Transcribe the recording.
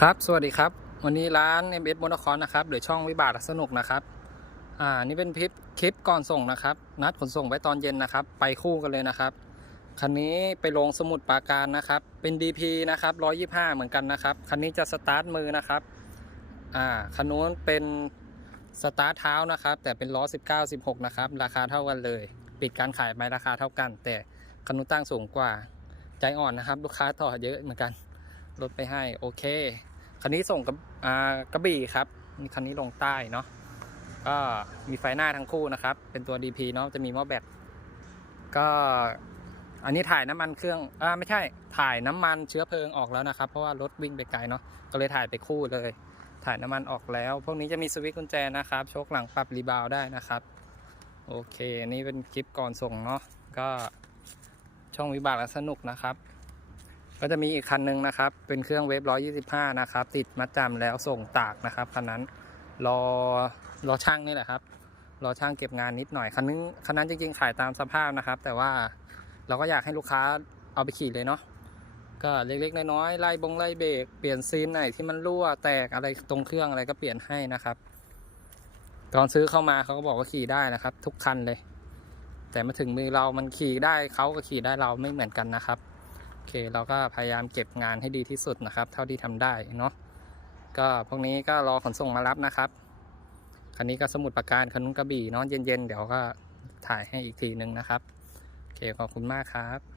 ครับสวัสดีครับ วันนี้ร้านเอ็มเอสมอนคอนะครับหรือช่องวิบากสนุกนะครับ อ่านี่เป็นคลิปคลิปก่อนส่งนะครับ นัดขนส่งไว้ตอนเย็นนะครับ ไปคู่กันเลยนะครับคันนี้ไปลงสมุดปราการนะครับ เป็น DP นะครับ125 เหมือนกันนะครับคันนี้จะสตาร์ทมือนะครับอ่าคันนู้นเป็นสตาร์ทเท้านะครับ แต่เป็นล้อ19 16นะครับราคาเท่ากันเลย ปิดการขายไปราคาเท่ากัน แต่คันนู้นตั้งสูงกว่าใจอ่อนนะครับ ลูกค้าต่อเยอะเหมือนกัน ลดไปให้ โอเค คันนี้ส่งกับอ่ากระบี่ครับมีคันนี้ลงใต้เนาะก็มีไฟหน้าทั้งคู่นะครับ เป็นตัว DP เนาะจะมีหม้อแบตก็อันนี้ถ่ายน้ำมันเครื่องอ่าไม่ใช่ถ่ายน้ำมันเชื้อเพลิงออกแล้วนะครับ เพราะว่ารถวิ่งไปไกลเนาะก็เลยถ่ายไปคู่เลย ถ่ายน้ำมันออกแล้ว พวกนี้จะมีสวิตช์กุญแจนะครับโชคหลังปรับรีบาวได้นะครับ โอเค อันนี้เป็นคลิปก่อนส่งเนาะก็ช่องวิบากและสนุกนะครับ ก็จะมีอีกคันหนึ่งนะครับ เป็นเครื่องเวฟ125 นะครับ ติดมัดจำแล้วส่งตากนะครับคันนั้นรอรอช่างนี่แหละครับรอช่างเก็บงานนิดหน่อยคันนึงคันนั้นจริงๆขายตามสภาพนะครับ แต่ว่าเราก็อยากให้ลูกค้าเอาไปขี่เลยเนาะก็เล็กๆน้อยๆไล่บงไล่เบรกเปลี่ยนซีนไหนที่มันรั่วแตกอะไรตรงเครื่องอะไรก็เปลี่ยนให้นะครับตอนซื้อเข้ามาเขาก็บอกว่าขี่ได้นะครับ ทุกคันเลย แต่มาถึงมือเรามันขี่ได้เขาก็ขี่ได้เราไม่เหมือนกันนะครับ อเคเราก็พยายามเก็บงานให้ดีที่สุดนะครับ เท่าที่ทำได้เนาะก็พวกนี้ก็รอขนส่งมารับนะครับคันนี้ก็สมุดประการคันนู้นกระบี่เนาะเย็นๆเดี๋ยวก็ถ่ายให้อีกทีนึงนะครับโอเคขอบคุณมากครับ